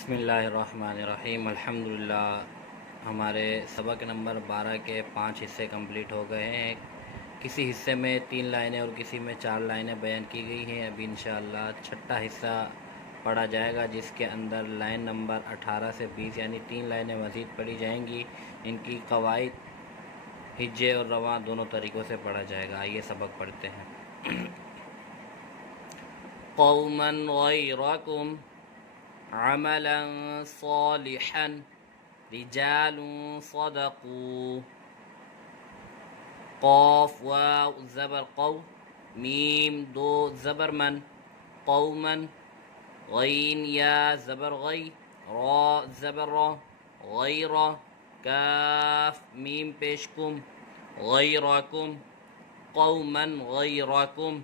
بسم اللہ الرحمن الرحیم الحمدللہ۔ ہمارے سبق نمبر 12 کے 5 حصے کمپلیٹ ہو گئے ہیں۔ کسی حصے میں 3 لائنیں اور کسی میں 4 لائنیں بیان کی گئی ہیں۔ ابھی انشاءاللہ چھٹا حصہ پڑھا جائے گا، جس کے اندر لائن نمبر 18 سے 20 یعنی 3 لائنیں مزید پڑھی جائیں گی۔ ان کی قواعد ہجے اور رواں دونوں طریقوں سے پڑھا جائے گا۔ آئیے سبق پڑھتے ہیں۔ قوما غیرکم عملا صالحا رجال صدقوا قاف واو زبر قو میم دو زبر من قوما غین یا زبر غی را زبر را غیر کاف میم پیش کم غیرکم قوما غیرکم۔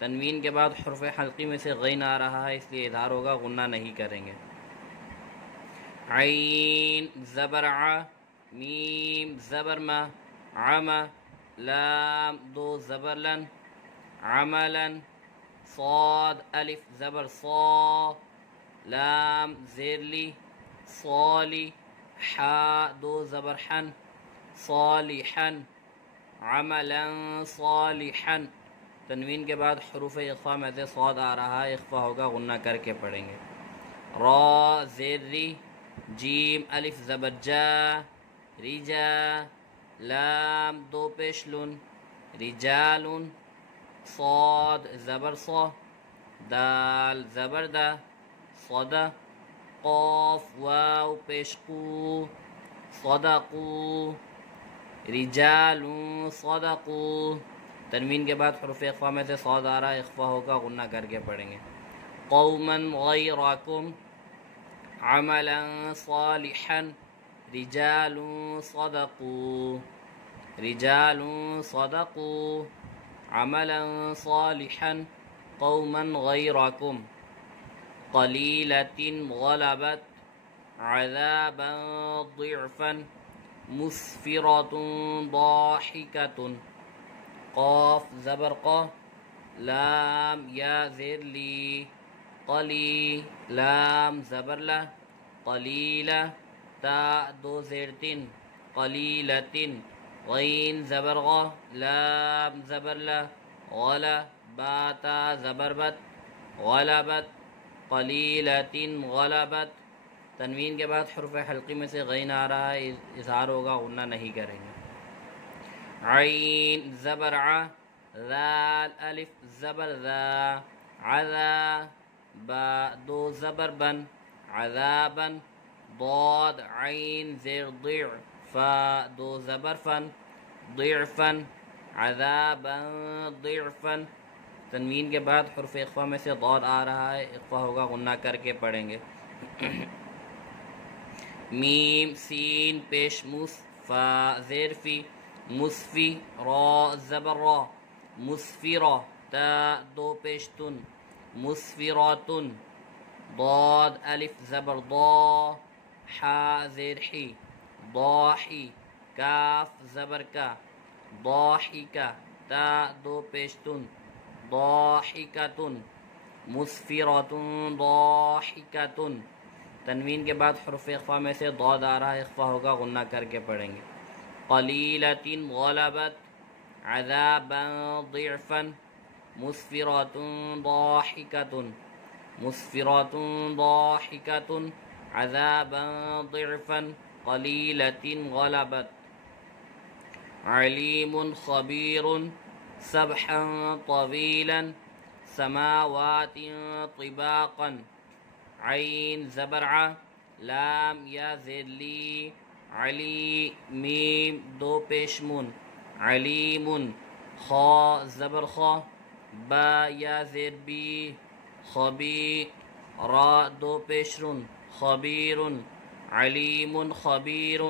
تنوین کے بعد حرف حلقی میں سے غین آ رہا ہے، اس لیے اظہار ہوگا، غنہ نہیں کریں گے۔ عین زبر ع میم زبر ما عما لام دو زبر لن عملا صاد الف زبر صا لام زیر لی صالی حا دو زبر حن صالحا عملا صالحا۔ تنوین کے بعد حروف اخفا میں سے صاد آ رہا ہے، اخفا ہوگا، غنہ کر کے پڑھیں گے۔ را زیر ری جیم الف زبر جا رجا لام دو پیش لن رجال صاد زبر صا دال زبر دا صدا قاف واو پیش قو صدقو رجال صدقو۔ تنوین کے بعد حروف اخفا میں سے صاد آ رہا ہے، اخفا ہوگا، غنہ کر کے پڑھیں گے۔ قوما غیرکم عملا صالحا رجال صدقوا رجال صدقوا عملا صالحا قوما غیرکم قلیلة غلبت عذابا ضعفا مسفرة ضاحكة قاف زبر قا لام یا زیر لی قلی لام زبر لا قلیلہ تا دو زیر تین قلیلتن غین زبر غا لام زبر لا غلا با تا زبر بت غلبت قلیلتن غلبت۔ تنوین کے بعد حرف حلقی میں سے غین آ رہا ہے، اظہار ہوگا، غنہ نہیں کریں گے۔ عین زبر ع ذال الف زبر ذا عذا با دو زبر بن عذابا ضاد عین زیر ضع فا دو زبر فن ضعفا عذابا ضعفا۔ تنوین کے بعد حرف اخفا میں سے ضاد آ رہا ہے، اخفا ہوگا، غنہ کر کے پڑھیں گے۔ میم سین پیش مس فا زیر فی مسفی را زبر را مسفرہ تا دو پیشتن مسفراتن ضاد الف زبر ضا حا زیر حی ضاحی کاف زبر کا ضاحکہ تا دو پیشتن ضاحکتن مسفراتن ضاحکتن۔ تنوین کے بعد حرف اخفا میں سے ضاد آ رہا ہے، اخفا ہوگا، غنہ کر کے پڑھیں گے۔ قلیلة غلبت عذابا ضعفا مسفرة ضاحكة مسفرة ضاحكة عذابا ضعفا قلیلة غلبت۔ علیم خبیر سبحا طویلا سماوات طباقا عین زبر ع لام یا زیر لی علی میم دو پیشمون علیم خا زبر خا با یا زیر بی خبی را دو پیشرن خبیر علیم خبیر۔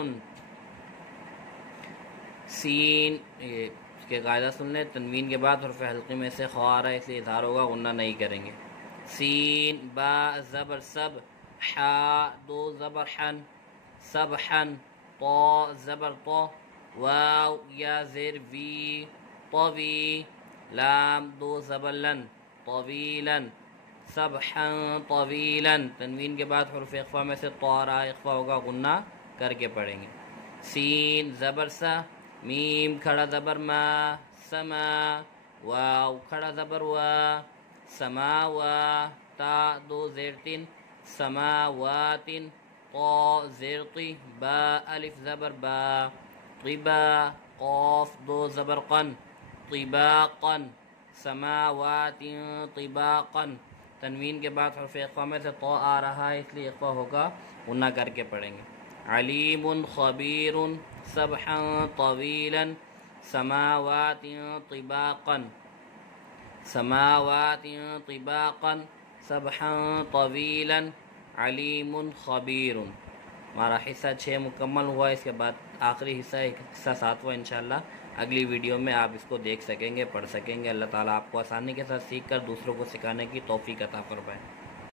سین اس کے قاعدہ سن لیں، تنوین کے بعد حرف حلقی میں سے خا آ رہا ہے، اس لیے اظہار ہوگا، غنہ نہیں کریں گے۔ سین با زبر سب حا دو زبر حن سبحن طا زبر طا واو یا زیر وی طوی لام دو زبر لن طویلا سبحا طویلا، تنوین کے بعد حروف اخفا میں سے تو آ رہا ہے، اخفا ہوگا، غنہ کر کے پڑھیں گے. سین زبر سا، میم کھڑا زبر ما، سما، واو کھڑا زبر وا، سما وا، تا دو زیر تین، سماوات، طا زیر طی، با الف زبر با، طبا قاف دو زبر قن، طباقا، سماوات طباقا، تنوین کے بعد حرف اخفا میں سے تو آ رہا ہے اس لیے اخفا ہوگا، غنہ کر کے پڑھیں گے. علیم خبیر سبحا طویلا سماوات طباقا، سماوات طباقا سبحا طویلا علیم خبیر. ہمارا حصہ 6 مکمل ہوا، اس کے بعد آخری حصہ ایک حصہ 7واں انشاءاللہ اگلی ویڈیو میں آپ اس کو دیکھ سکیں گے، پڑھ سکیں گے. اللہ تعالیٰ آپ کو آسانی کے ساتھ سیکھ کر دوسروں کو سکھانے کی توفیق عطا فرمائے.